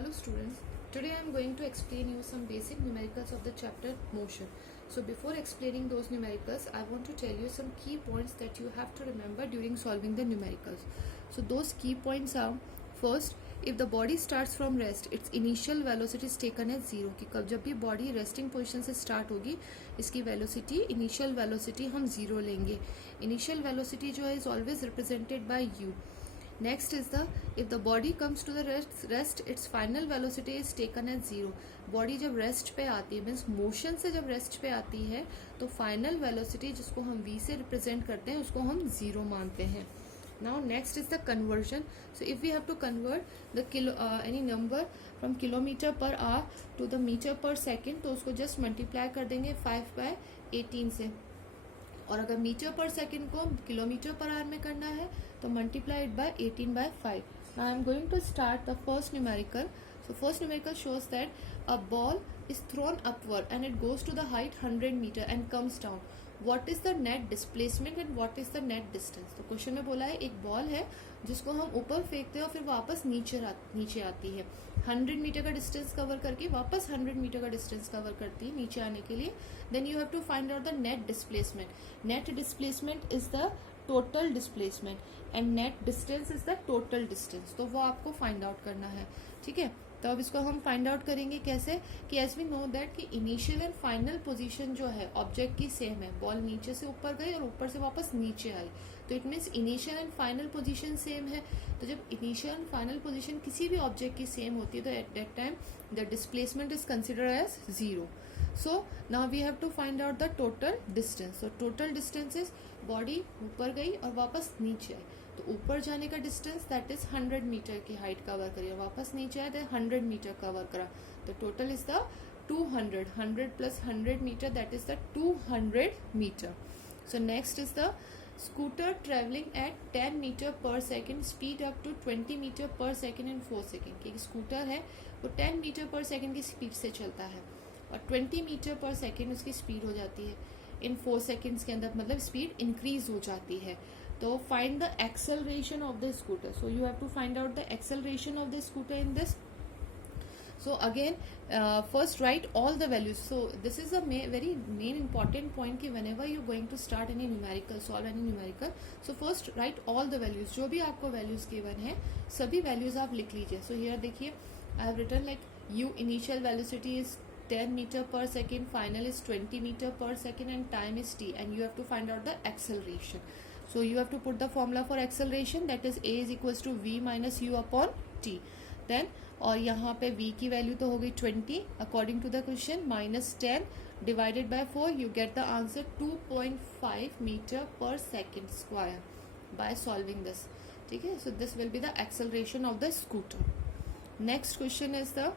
Hello students, today I am going to explain you some basic numericals of the chapter motion. So before explaining those numericals, I want to tell you some key points that you have to remember during solving the numericals. So those key points are, first, if the body starts from rest, its initial velocity is taken as 0. कि कब जब भी body resting position से start होगी, इसकी velocity, initial velocity हम 0 लेंगे. Initial velocity जो है is always represented by u. Next is the if the body comes to the rest its final velocity is taken as 0. Body जब rest पे आती है मीन्स मोशन से जब रेस्ट पे आती है तो फाइनल वेलोसिटी जिसको हम v से रिप्रेजेंट करते हैं उसको हम 0 मानते हैं. Now next is the conversion. So if we have to convert the kilo any number from kilometre per hour to the metre per second तो उसको जस्ट मल्टीप्लाई कर देंगे 5/18 से. और अगर मीटर पर सेकेंड को किलोमीटर पर आवर में करना है तो multiply it by 18/5. Now I am going to start the first numerical. So first numerical shows that a ball is thrown upward and it goes to the height 100 meter and comes down. What is the net displacement and what is the net distance? तो question में बोला है एक ball है जिसको हम ऊपर फेंकते हैं और फिर वापस नीचे आती है. 100 मीटर का डिस्टेंस कवर करके वापस 100 मीटर का डिस्टेंस कवर करती है नीचे आने के लिए. Then you have to find out the net displacement. Net displacement is the total displacement and net distance is the total distance. तो वो आपको फाइंड आउट करना है. ठीक है, तो अब इसको हम फाइंड आउट करेंगे कैसे कि एज वी नो दैट कि इनिशियल एंड फाइनल पोजीशन जो है ऑब्जेक्ट की सेम है. बॉल नीचे से ऊपर गई और ऊपर से वापस नीचे आई तो it means initial and final position same है. तो जब इनिशियल एंड फाइनल पोजीशन किसी भी ऑब्जेक्ट की सेम होती है तो at that time the displacement is considered as 0. So now we have to find out the total distance. तो टोटल डिस्टेंस इज बॉडी ऊपर गई और वापस नीचे आई तो ऊपर जाने का डिस्टेंस दैट इज 100 मीटर की हाइट कवर करी और वापस नीचे आए तो 100 मीटर कवर करा तो total is the 200. 100 plus 100 metre that is the 200 metre. So next is the scooter travelling at 10 metre per second speed up to 20 metre per second in 4 second. कि scooter है वो 10 मीटर पर सेकेंड की speed से चलता है और 20 metre per second उसकी speed हो जाती है इन 4 सेकेंड्स के अंदर, मतलब स्पीड इंक्रीज हो जाती है. तो find the acceleration of the scooter. So you have to find out the acceleration of the scooter in this. So again, first write all the values. So this is a very main important point कि whenever you're going to start any numerical, solve any numerical, so first write all the values. जो भी आपको values given है सभी values आप लिख लीजिए. So here देखिए I have written like u initial velocity is 10 meter per second, final is 20 meter per second and time is t and you have to find out the acceleration. So you have to put the formula for acceleration that is a is equals to v minus u upon t. Then और यहाँ पे v की value तो हो गई 20 according to the question minus 10 divided by 4 you get the answer 2.5 metre per second square by solving this. ठीक है, so this will be the acceleration of the scooter. Next question is the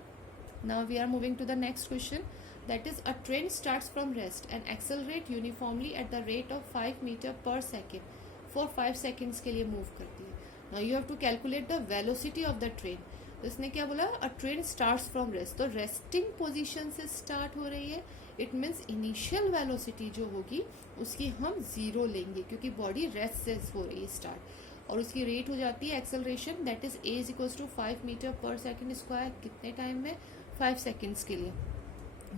now we are moving to the next question that is a train starts from rest and accelerate uniformly at the rate of 5 meter per second for 5 seconds के लिए move करती है. Now you have to calculate the velocity of the train. तो इसने क्या बोला, अ train starts from rest. तो resting position से स्टार्ट हो रही है. इट मीन्स इनिशियल वेलोसिटी जो होगी उसकी हम 0 लेंगे क्योंकि बॉडी रेस्ट से हो रही है स्टार्ट और उसकी रेट हो जाती है acceleration that is a is equals to 5 metre per second square. कितने टाइम में, 5 सेकेंड्स के लिए.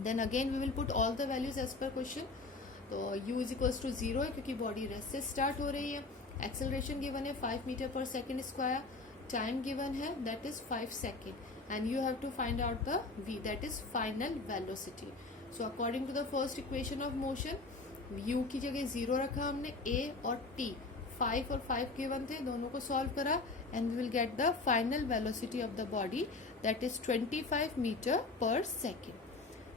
Then again we will put all the values as per question. तो u इज इक्वल्स टू 0 है क्योंकि बॉडी रेस्ट से स्टार्ट हो रही है. एक्सेलरेशन गिवन है 5 metre per second square. Time given है that is 5 second and you have to find out the v that is final velocity. So according to the first equation of motion u की जगह 0 रखा हमने, a और t 5 और 5 given थे, दोनों को सॉल्व करा and we will get the final velocity of the body that is 25 metre per second.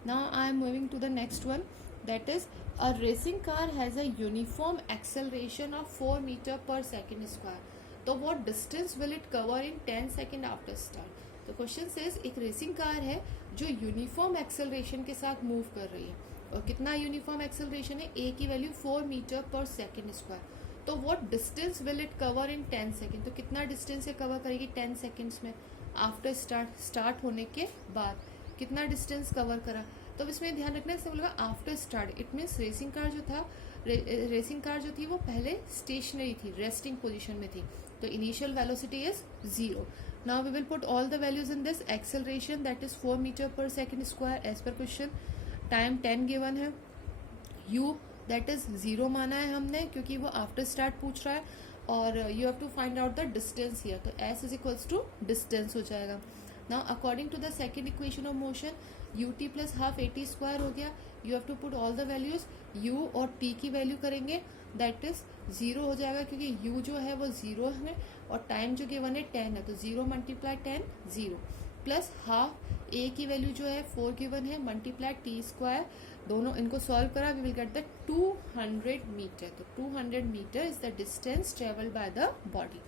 Now I am moving to the next one that is a racing car has a uniform acceleration of 4 meter per second square. तो what distance will it cover in 10 second after start? तो question says एक racing car है जो uniform acceleration के साथ move कर रही है और कितना यूनिफॉर्म एक्सेलरेशन है, a की value 4 metre per second square. तो what distance will it cover in 10 second? तो कितना डिस्टेंस से कवर करेगी 10 सेकेंड्स में आफ्टर स्टार्ट होने के बाद कितना डिस्टेंस कवर करा. तो इसमें ध्यान रखना है बोलेगा after start. It means racing car जो थी वो पहले स्टेशनरी थी, रेस्टिंग पोजीशन में थी. तो initial velocity is 0. Now we will put all the values in this. Acceleration, that is 4 meter per second square as per question. Time 10 given है. U, that is 0 माना है हमने क्योंकि वो आफ्टर स्टार्ट पूछ रहा है. और you have to find out the distance here, तो s is equals to distance हो जाएगा. Now according to the second equation of motion, u t plus half a t square हो गया. You have to put all the values. u और t की value करेंगे, that is 0 हो जाएगा क्योंकि u जो है वो 0 है और टाइम जो गिवन है 10 है, तो 0 मल्टीप्लाई 10 0 प्लस हाफ a की वैल्यू जो है 4 गिवन है मल्टीप्लाई टी स्क्वायर. दोनों इनको सॉल्व करा, we will get the 200 metre. तो 200 metre is the distance travelled by the body.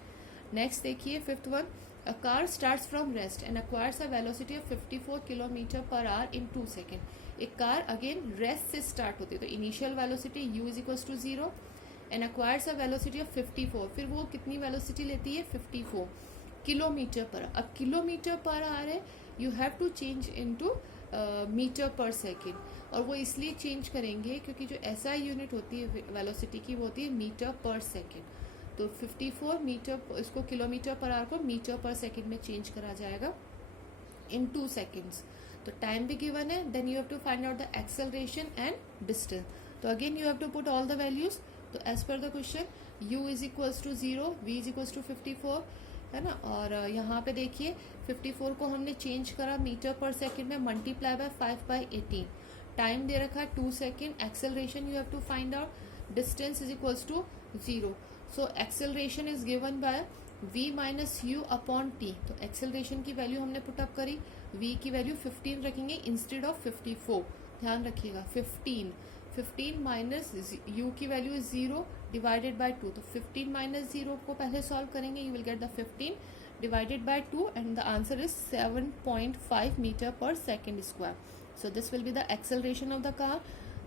Next देखिए fifth one. A car starts from rest and acquires a velocity of 54 kilometre per hour in 2 second. एक car again rest से start होती है, तो initial velocity u is equals to 0 and acquires a velocity of 54. फिर वो कितनी velocity लेती है? 54 किलोमीटर पर. अब किलोमीटर पर आवर है, you have to change into metre per second. और वो इसलिए चेंज करेंगे क्योंकि जो SI यूनिट होती है वेलोसिटी की वो होती है मीटर पर सेकेंड. तो 54 मीटर, इसको किलोमीटर पर आवर को मीटर पर सेकेंड में चेंज करा जाएगा इन 2 सेकेंड्स. तो टाइम भी गिवन है. Then you have to find out the acceleration and distance. तो again you have to put all the values. तो as per the question u is equals to 0, v is equals to 54 है ना. और यहाँ पे देखिए 54 को हमने चेंज करा मीटर पर सेकेंड में मल्टीप्लाई बाय 5/18. टाइम दे रखा है 2 second. Acceleration you have to find out. Distance is equals to 0. So acceleration is given by v minus u upon t. तो एक्सेलरेशन की वैल्यू हमने पुटअप करी. v की value 15 रखेंगे instead of 54. ध्यान रखिएगा 15 माइनस u की वैल्यू इज 0 डिवाइडेड बाय 2. तो 15 माइनस 0 को पहले सॉल्व करेंगे, you will get the 15 divided by 2 and the answer is 7.5 meter per second square. So this will be the acceleration of the car.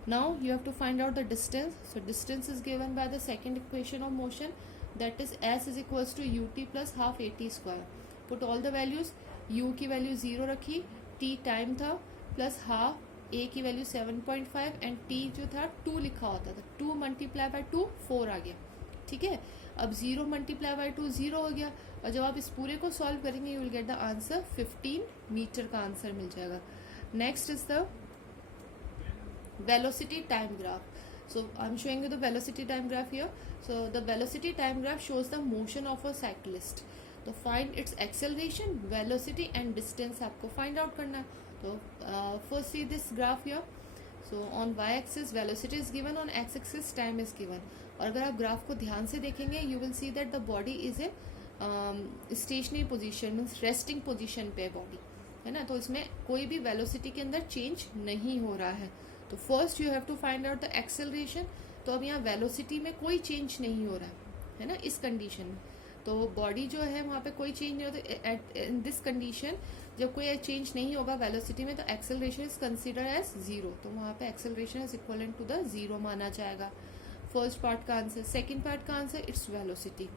Now you have to find out the distance. So distance is given by the second equation of motion, that is s is equals to ut plus half at square. Put all the values. u की value 0 रखी, t time था plus half a की value 7.5 and t जो था 2 लिखा होता था. 2 multiply by 2 4 आ गया. ठीक है. अब 0 मल्टीप्लाई बाय 2 0 हो गया. और जब आप इस पूरे को सॉल्व करेंगे you will get the answer 15 metre का आंसर मिल जाएगा. Next is the velocity time graph. So I am showing you the velocity time graph here. So the velocity time graph shows the motion of a cyclist. तो find its acceleration, velocity and distance आपको find out करना है. तो first see this graph here. So on y axis velocity is given, on x axis time is given. और अगर आप graph को ध्यान से देखेंगे you will see that the body is a stationary position, means resting position पे body है ना. तो इसमें कोई भी वेलोसिटी के अंदर चेंज नहीं हो रहा है. तो first you have to find out the acceleration. तो अब यहाँ वेलोसिटी में कोई चेंज नहीं हो रहा है ना इस कंडीशन में. तो बॉडी जो है वहाँ पे कोई चेंज नहीं होता. इन दिस कंडीशन जब कोई चेंज नहीं होगा वेलोसिटी में, तो एक्सेलरेशन इज कंसिडर एज 0. तो वहाँ पे acceleration is equivalent to the 0 माना जाएगा. फर्स्ट पार्ट का आंसर. सेकंड पार्ट का आंसर इट्स वेलोसिटी.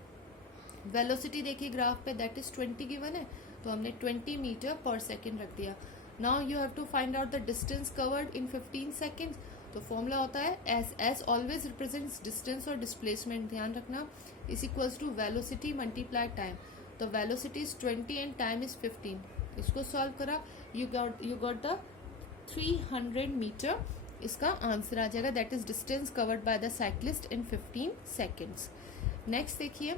वेलोसिटी देखिए ग्राफ पे, दैट इज 20 गिवन है, तो हमने 20 मीटर पर सेकेंड रख दिया. Now you have to find out the distance covered in 15 second. तो फॉर्मूला होता है एस ऑलवेज रिप्रेजेंट्स डिस्टेंस और डिस्प्लेसमेंट, ध्यान रखना, is equals to velocity multiply time. तो velocity is 20 and time is 15. इसको सॉल्व करा, यू गॉट द 300 मीटर. इसका आंसर आ जाएगा. That is distance covered by the cyclist in 15 seconds. Next देखिए,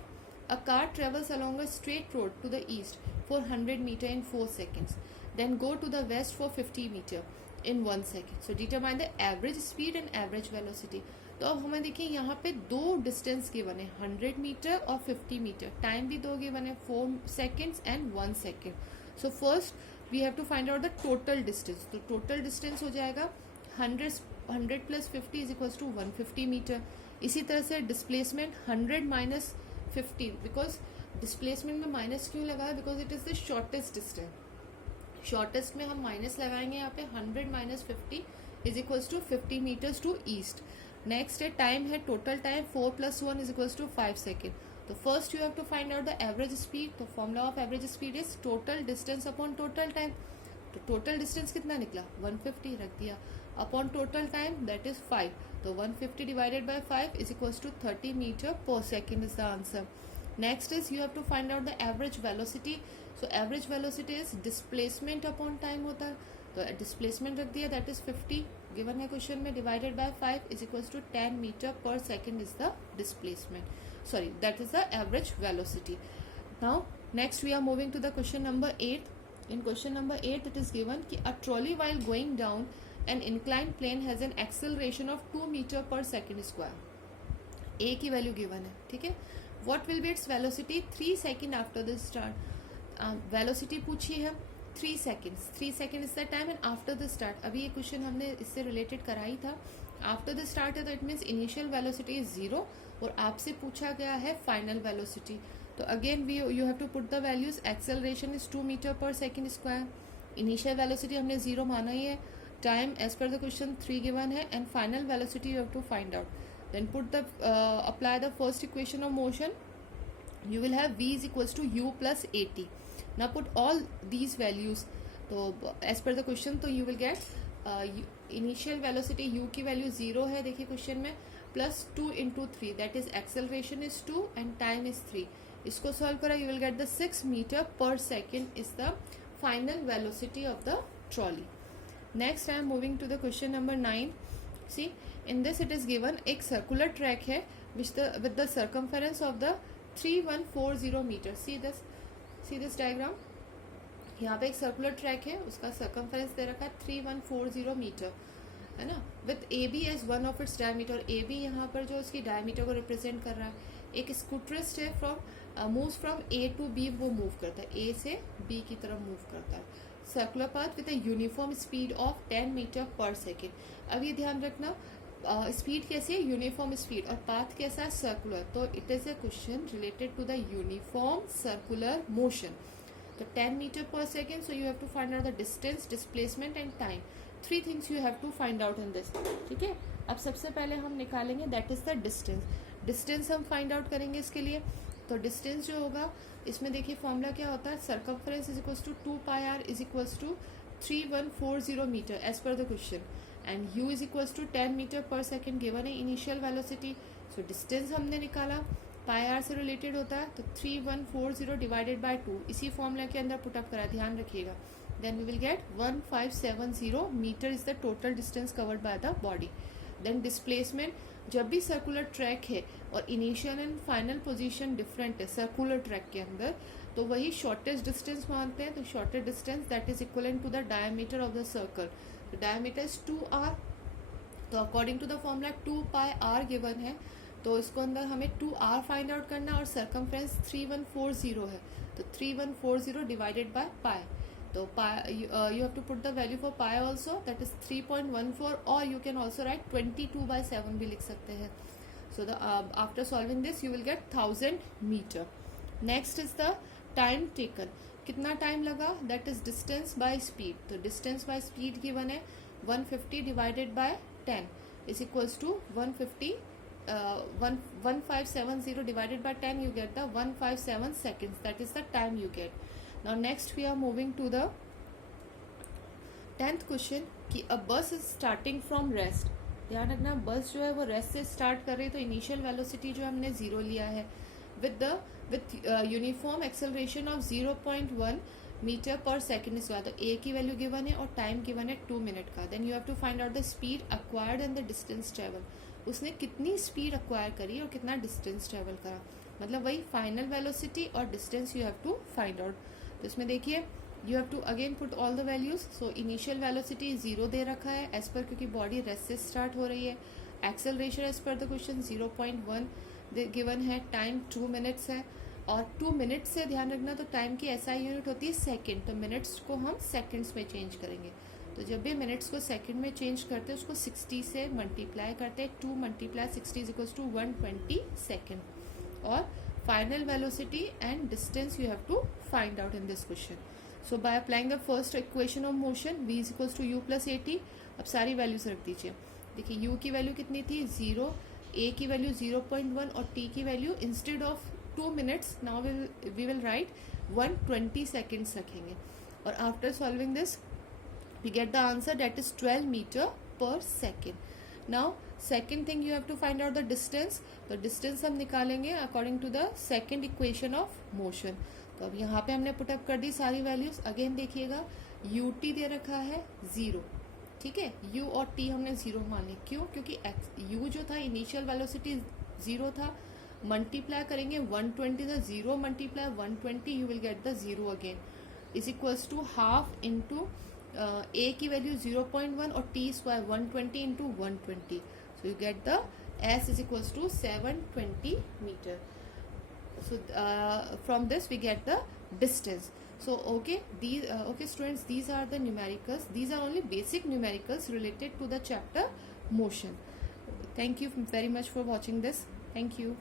a car travels along a straight road to the east for 100 metre in 4 seconds. Then go to the west for 50 metre in 1 second. So determine the average speed and average velocity. तो अब हमें देखिए यहाँ पे 2 distance given है, 100 metre और 50 metre. Time भी 2 given है, 4 seconds and 1 second. So first we have to find out the total distance. तो टोटल डिस्टेंस हो जाएगा 100 plus 50 is equals to 150 metre. इसी तरह से डिस्प्लेसमेंट 100 माइनस 50, बिकॉज डिस्प्लेसमेंट में माइनस क्यों लगा है, because it is the shortest distance. Shortest में हम माइनस लगाएंगे यहाँ पे. 100 minus 50 is equals to 50 metres to east. Next है टाइम है, total time 4 + 1 is equals to 5 second. तो first you have to find out the average speed. तो formula of average speed is total distance upon total time. तो total distance कितना निकला, 150 रख दिया, upon total time that is 5. तो 150 divided by 5 is equals to 30 metre per second is the answer. Next is you have to find out the average velocity. So average velocity is displacement upon time होता है, तो displacement रख दिया, that is 50 given है question में, divided by 5 is equals to 10 metre per second is the displacement, sorry that is the average velocity. Now next we are moving to the question number 8. In question number 8 it is given कि a trolley while going down an inclined plane has an acceleration of 2 meter per second square. A की value given है, ठीक है. What will be its velocity 3 second after the start? Velocity पूछी है 3 seconds. 3 second is the time and after the start. अभी ये question हमने इससे रिलेटेड करा ही था. आफ्टर द स्टार्ट है तो it means initial velocity is 0 और आपसे पूछा गया है फाइनल वेलोसिटी. तो again you have to put the values. Acceleration is 2 metre per second square. Initial velocity हमने 0 माना ही है. Time as per the question 3 given है and final velocity you have to find out. Then put the apply the first equation of motion. You will have v is equals to u plus at. Now put all these values. तो as per the question तो you will get initial velocity u की value 0 है, देखिए question में, plus 2 into 3 that is acceleration is 2 and time is 3. इसको solve करा, you will get the 6 meter per second is the final velocity of the trolley. Next I am moving to the question number 9. See in this it is given एक circular track है which with the circumference of the 3140 metre. See this diagram. यहाँ पे एक circular track है, उसका circumference दे रखा है 3140 metre, है ना, with A B as one of its diameter. A B यहाँ पर जो उसकी डायमीटर को रिप्रेजेंट कर रहा है. एक स्कूटरिस्ट है from moves from A to B, वो मूव करता है, ए से बी की तरफ मूव करता है. Circular path with a uniform speed of 10 metre per second. अब ये ध्यान रखना, स्पीड कैसी है, यूनिफॉर्म स्पीड, और पाथ कैसा है, सर्कुलर. तो it is a question related to the uniform circular motion. तो 10 metre per second, so you have to find out the distance, displacement and time. 3 things you have to find out in this, ठीक है. अब सबसे पहले हम निकालेंगे that is the distance. Distance हम find out करेंगे इसके लिए. तो डिस्टेंस जो होगा इसमें देखिए फॉर्मूला क्या होता है, circumference is equals to 2 pi r is equals to 3140 metre as per the question, and u is equals to 10 metre per second given है इनिशियल वेलोसिटी. सो डिस्टेंस हमने निकाला, पाई आर से रिलेटेड होता है, तो 3140 डिवाइडेड बाय 2 इसी formula के अंदर पुटअप करा, ध्यान रखिएगा. Then we will get 1570 metre is the total distance covered by the body. Then displacement, जब भी सर्कुलर ट्रैक है और initial and final position different है सर्कुलर ट्रैक के अंदर, तो वही शॉर्टेस्ट डिस्टेंस मानते हैं. तो shortest distance that is equivalent to the diameter of the circle. तो डायमीटर इज 2r. तो according to the formula 2 pi r given है, तो इसको अंदर हमें 2r फाइंड आउट करना और सर्कमफ्रेंस 3140 है, तो 3140 डिवाइडेड बाय पाई. तो you have to put the value for pi also, that is 3.14, or you can also write 22/7 भी लिख सकते हैं. So the after solving this you will get 1000 meter. Next is the time taken. कितना time लगा, that is distance by speed. तो distance by speed given है 150 divided by 10 is equals to 1570 divided by 10 you get the 157 seconds. That is the time you get. Now next we are moving to the 10th question कि a bus is starting from rest. ध्यान रखना, बस जो है वो rest से start कर रही है, तो इनिशियल वेलोसिटी जो हमने 0 लिया है with uniform acceleration of 0.1 metre per second square. तो ए की वैल्यू गिवन है और टाइम गिवन है 2 मिनट का. Then you have to find out the speed acquired and the distance travel. उसने कितनी स्पीड अक्वायर करी और कितना डिस्टेंस ट्रेवल करा, मतलब वही फाइनल वेलोसिटी और distance you have to find out. तो इसमें देखिए you have to again put all the values. So initial velocity 0 दे रखा है एज पर, क्योंकि बॉडी रेस्ट से स्टार्ट हो रही है. Acceleration as per the question 0.1 given है. टाइम 2 मिनट्स है, और 2 मिनट से ध्यान रखना, तो टाइम की एसआई यूनिट होती है सेकंड, तो मिनट्स को हम सेकंड्स में चेंज करेंगे. तो जब भी मिनट्स को सेकंड में चेंज करते हैं उसको 60 से मल्टीप्लाई करते हैं. 2 multiply 60 is equals to 120 second. और final velocity and distance you have to find out in this question. So by applying the first equation of motion v is equals to u plus at. अब सारी values रख दीजिए. देखिए u की value कितनी थी 0, a की value 0.1 और t की value instead of 2 minutes now we will write 120 seconds रखेंगे. और after solving this we get the answer that is 12 meter per second. Now second thing you have to find out the distance. तो distance हम निकालेंगे according to the second equation of motion. तो अब यहाँ पे हमने पुटअप कर दी सारी वैल्यूज. अगेन देखिएगा ut दे रखा है 0. ठीक है, u और t हमने 0 माने. क्यों? क्योंकि u जो था इनिशियल वेलोसिटी 0 था. मल्टीप्लाई करेंगे 120 the 0 multiply 120 you will get the 0 again is equals to half into a की वैल्यू 0.1 और t square 120 into 120. So you get the s is equals to 720 metre. So from this we get the distance. So okay, students, these are the numericals. These are only basic numericals related to the chapter motion. Thank you very much for watching this. Thank you.